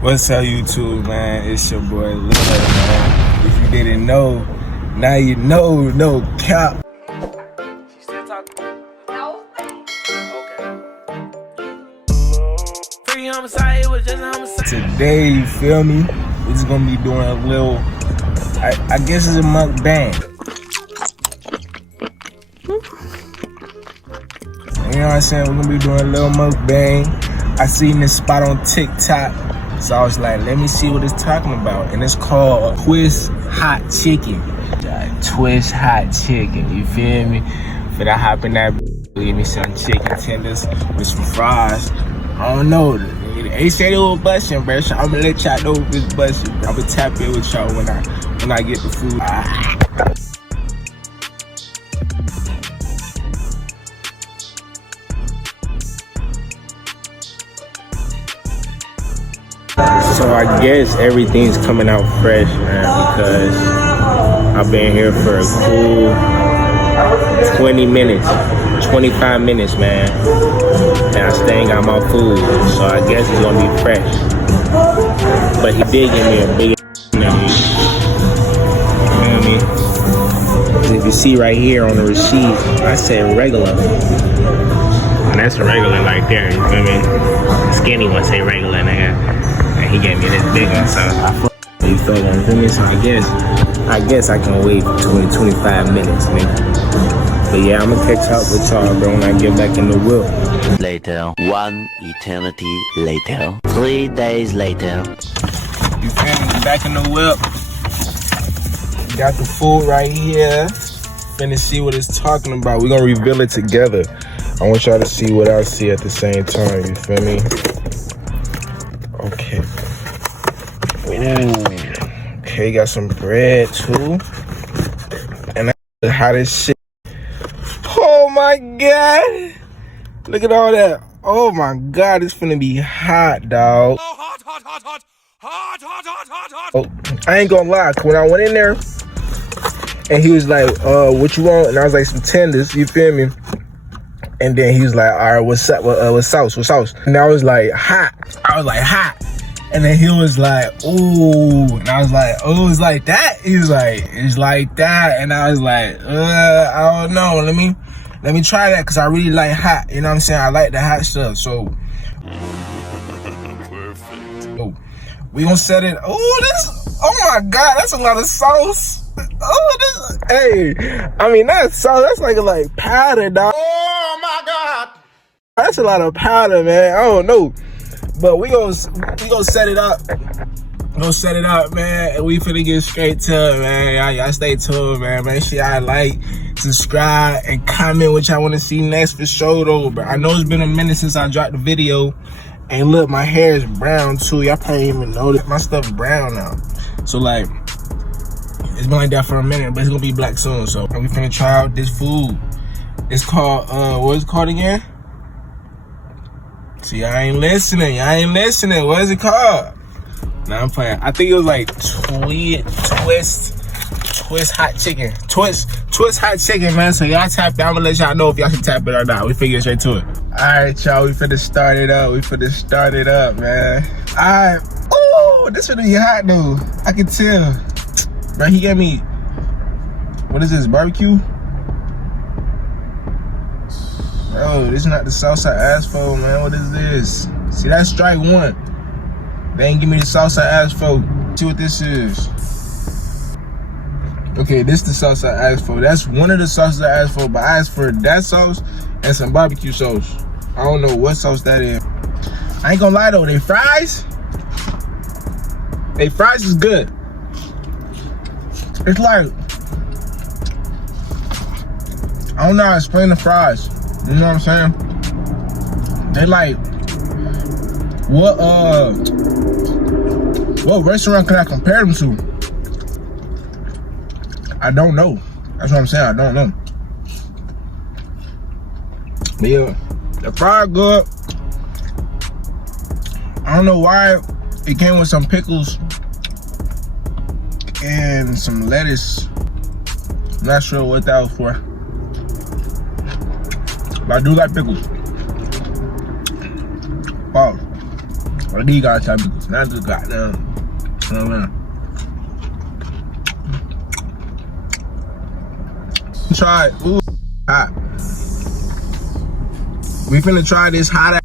What's up, YouTube, man? It's your boy Lil, man. If you didn't know, now you know. No cap. She still talking? No. Okay. Free homicide, it was just a homicide. Today, you feel me? We're just gonna be doing a little, I guess it's a mukbang. You know what I'm saying? We're gonna be doing a little mukbang. I seen this spot on TikTok. So I was like, let me see what it's talking about. And it's called Twist Hot Chicken. Twist Hot Chicken, you feel me? Finna hop in that, give me some chicken tenders with some fries. I don't know. They said it was busting, bro. So I'm gonna let y'all know if it's busting. I'm gonna tap in with y'all when I get the food. So I guess everything's coming out fresh, man, because I've been here for a cool 20 minutes, 25 minutes, man, and I still ain't got my food, so I guess it's gonna be fresh. But he did give me a big name. You know what I mean? If you see right here on the receipt, I said regular. And that's a regular right there, you feel me? The skinny one say regular, nigga. He gave me this big one, so you feel me? So I guess I can wait 20-25 minutes, nigga. But yeah, I'm gonna catch up with y'all, bro, when I get back in the whip. Later, 1 eternity later, 3 days later. You feel me? Back in the whip. Got the food right here. Finna see what it's talking about. We're gonna reveal it together. I want y'all to see what I see at the same time. You feel me? Okay. Okay, got some bread too. And that's the hottest shit. Oh my god. Look at all that. Oh my god, it's finna be hot, dog. Oh, hot, hot, hot, hot. Hot, hot, hot, hot, hot. Oh, I ain't gonna lie, when I went in there and he was like, what you want? And I was like, some tenders, you feel me? And then he was like, all right, what's up? What sauce? What sauce? And I was like, hot. I was like, hot. And then he was like, ooh. And I was like, oh, it's like that? He was like, it's like that. And I was like, I don't know. Let me try that because I really like hot. You know what I'm saying? I like the hot stuff. So, perfect. So we gonna set it. Oh my God, that's a lot of sauce. Oh, hey, I mean, that's sauce. That's like powder, dog. Oh my God. That's a lot of powder, man. I don't know. But we gonna set it up. We gonna set it up, man. And we finna get straight to it, man. Y'all stay tuned, man. Make sure y'all like, subscribe, and comment what y'all wanna see next for sure, though. But I know it's been a minute since I dropped the video. And look, my hair is brown too. Y'all probably didn't even notice. My stuff's brown now. So like, it's been like that for a minute, but it's gonna be black soon. So we finna try out this food. It's called, what is it called again? See, I ain't listening. What is it called? Nah, I'm playing. I think it was like Twist Hot Chicken. Twist Hot Chicken, man. So y'all tap it. I'm gonna let y'all know if y'all should tap it or not. We figure straight to it. All right, y'all. We finna start it up. Man. All right. Ooh, this finna be hot, though. I can tell. Bro, he gave me, what is this, barbecue? Bro, this is not the sauce I asked for, man. What is this? See, that's strike one. They ain't give me the sauce I asked for. See what this is. Okay, this is the sauce I asked for. That's one of the sauces I asked for, but I asked for that sauce and some barbecue sauce. I don't know what sauce that is. I ain't gonna lie though, they fries is good. It's like, I don't know how to explain the fries. You know what I'm saying? They like, what restaurant can I compare them to? I don't know. That's what I'm saying, I don't know. But yeah, the fries good. I don't know why it came with some pickles and some lettuce. I'm not sure what that was for. But I do like pickles. Wow. Or these guys type of, not the goddamn. Oh man. Try it. Ooh, hot. We finna try this hot ass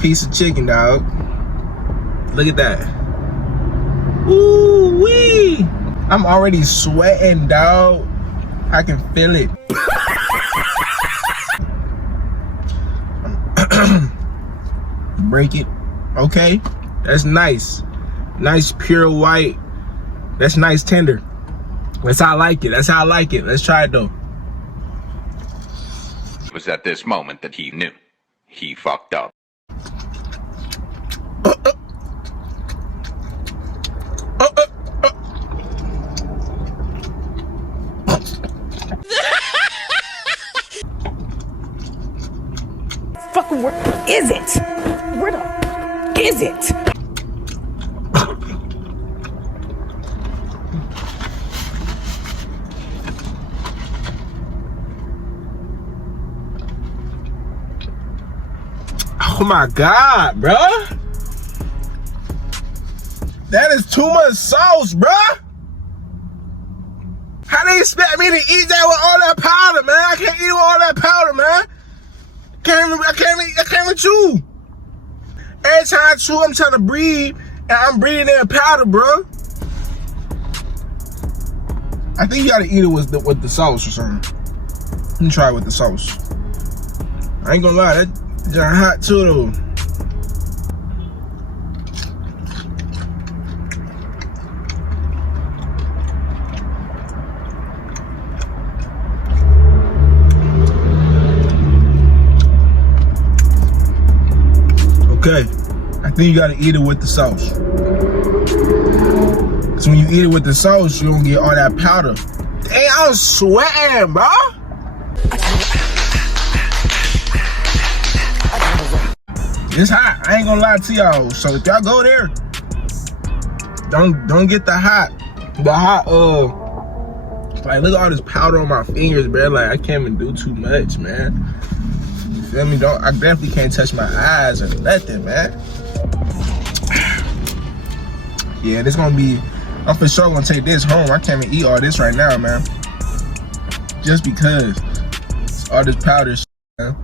piece of chicken, dog. Look at that. Ooh wee! I'm already sweating, dog. I can feel it. Break it. Okay, that's nice. Nice pure white. That's nice tender. That's how I like it. That's how I like it. Let's try it though. It was at this moment that he knew. He fucked up. Fucking where is it? Where the is it? Oh my God, bruh. That is too much sauce, bruh. How they expect me to eat that with all that powder, man? I can't eat with all that powder, man. I can't even chew. Every time I chew, I'm trying to breathe, and I'm breathing that powder, bro. I think you gotta eat it with the sauce or something. Let me try it with the sauce. I ain't gonna lie, that just hot too though. Okay, I think you gotta eat it with the sauce. Cause when you eat it with the sauce, you don't get all that powder. Dang, I'm sweating, bro. It's hot. I ain't gonna lie to y'all. So if y'all go there, don't get the hot, like look at all this powder on my fingers, bro. Like I can't even do too much, man. You feel me? I definitely can't touch my eyes or nothing, man. Yeah, this gonna be, I'm for sure gonna take this home. I can't even eat all this right now, man. Just because it's all this powder shit, man.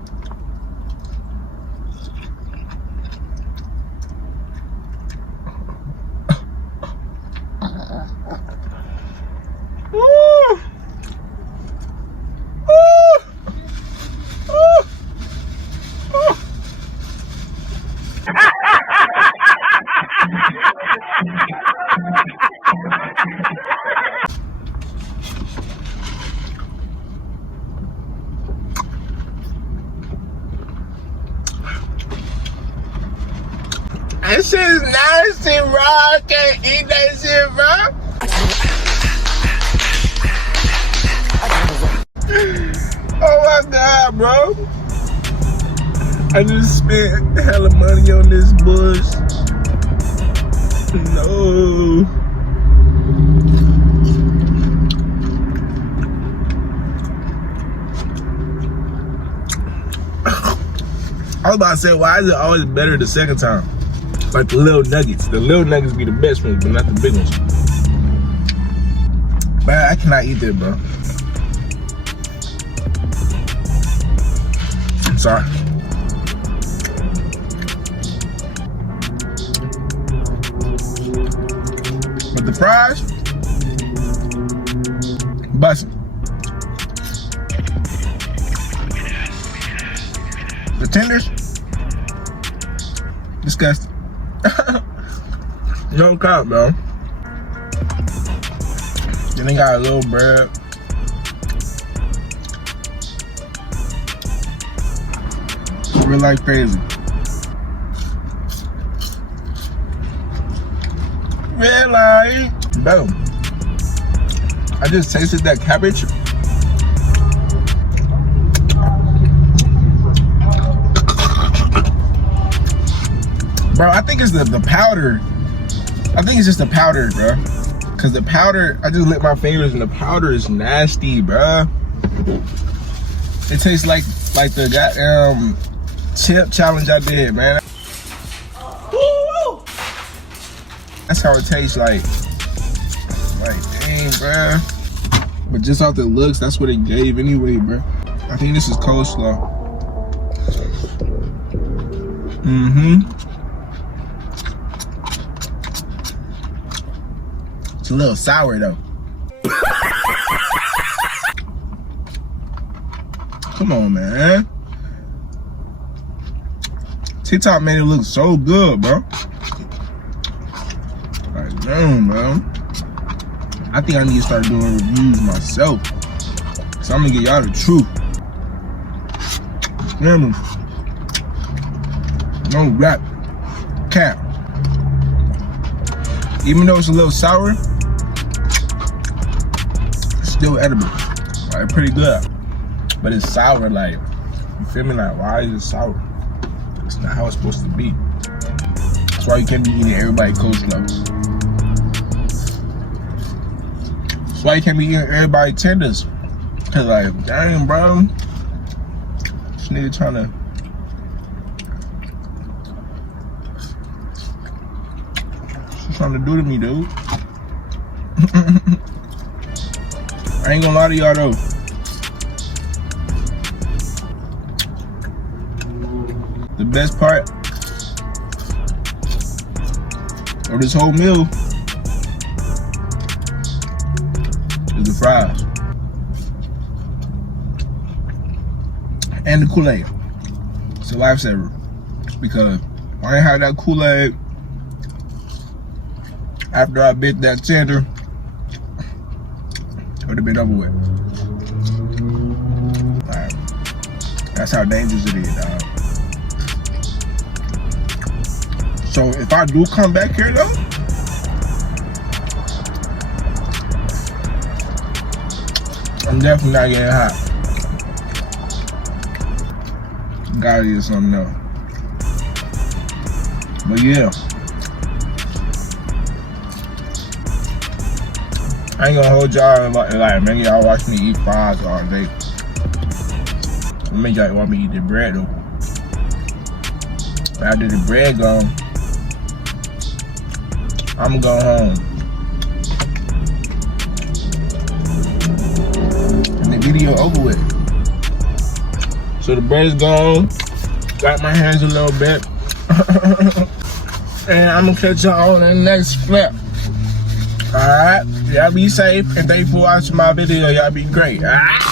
That shit's nasty, bro. I can't eat that shit, bro. Oh my God, bro. I just spent hella money on this bush. No. I was about to say, why is it always better the second time? Like the little nuggets. The little nuggets be the best ones, but not the big ones. But I cannot eat that, bro. I'm sorry. But the fries, bussin'. The tenders, disgusting. No cap, bro. Then they got a little bread. Real like crazy. Real like, bro. I just tasted that cabbage. Bro, I think it's the powder. I think it's just the powder, bro. Cause the powder, I just licked my fingers and the powder is nasty, bro. It tastes like the goddamn chip challenge I did, man. That's how it tastes like. Like, dang, bruh. But just off the looks, that's what it gave anyway, bruh. I think this is coleslaw. It's a little sour though. Come on, man. TikTok made it look so good, bro. Like, damn, bro. I think I need to start doing reviews myself. So I'm gonna get y'all the truth. Damn. No rap. Cap. Even though it's a little sour, it's still edible. Like, pretty good. But it's sour, like, you feel me? Like, why is it sour? It's not how it's supposed to be. That's why you can't be eating everybody coleslaw. That's why you can't be eating everybody tenders. Cause like, dang, bro. This nigga trying to. She's trying to do to me, dude. I ain't gonna lie to y'all though. The best part of this whole meal is the fries and the Kool-Aid. It's a lifesaver because I ain't had that Kool-Aid after I bit that tender. It would have been over with. Right. That's how dangerous it is, dog. So if I do come back here though, I'm definitely not getting hot. Gotta get something else. But yeah, I ain't gonna hold y'all like make y'all watch me eat fries all day. I make y'all want me to eat the bread though. After the bread gone, I'm gonna go home. And the video over with. So the bread is gone. Got my hands a little bit. And I'm gonna catch y'all on the next flip. Alright? Y'all be safe and thank you for watching my video. Y'all be great. Alright?